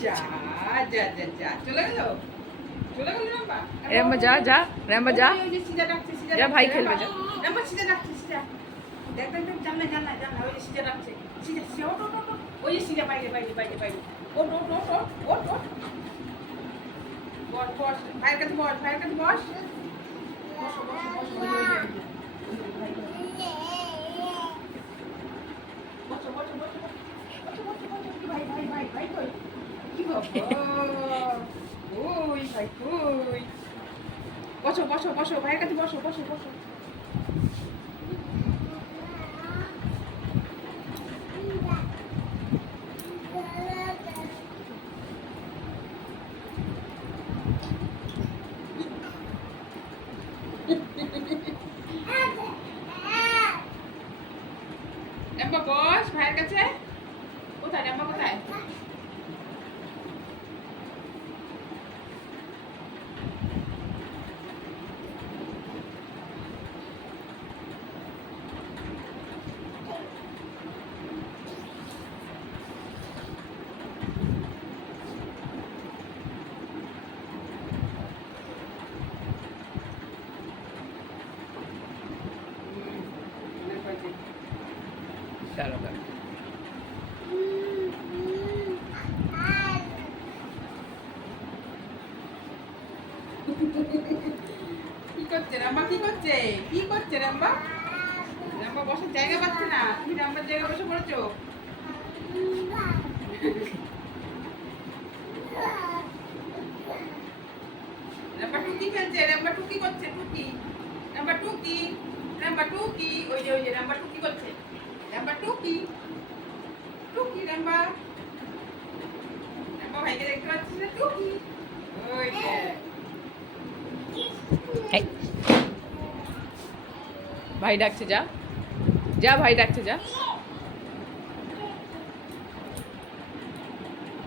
যা যা যা যা চলে গেল রাম্বা। রাম্বা যা যা রাম্বা যা ওই যে সিজা ডাকছে সিজা যা ভাই খেলবে যা। রাম্বা সিজা ডাকছে সিজা দেখ দেখ দেখ জানলা জানলা জানলা ওই যে সিজা ডাকছে সিজা সিজা ওট ওট ওট ওই যে সিজা বাইরে বাইরে বাইরে বাইরে ওট ওট ওট ওট ওট বস বস ভাইয়ের কাছে বস ভাইয়ের কাছে বস বসো বসো বসো ওই যে বসো বসো বসো বসো বসো বসো কি ভাই ভাই ভাই ভাই কই কি বাবা ওই ভাই কই বসো বসো বসো ভাইয়ের কাছে বসো বসো বসো রাম্বা বস ভাইয়ের কাছে কোথায় রাম্বা কোথায় দাঁড়া দাঁড়া কি করছে রাম্বা কি করছে কি করছে রাম্বা রাম্বা বসার জায়গা পাচ্ছে না তুমি রাম্বার জায়গা বসে পড়েছো রাম্বা টুকি খেলছে রাম্বা টুকি করছে টুকি রাম্বা টুকি রাম্বা টুকি ওই যে রাম্বা টুকি করছে রাম্বা টুকি টুকি রাম্বা রাম্বা ভাইকে দেখতে পাচ্ছিস না টুকি ওই যে এই, ভাই ডাকছে যা যা ভাই ডাকছে যা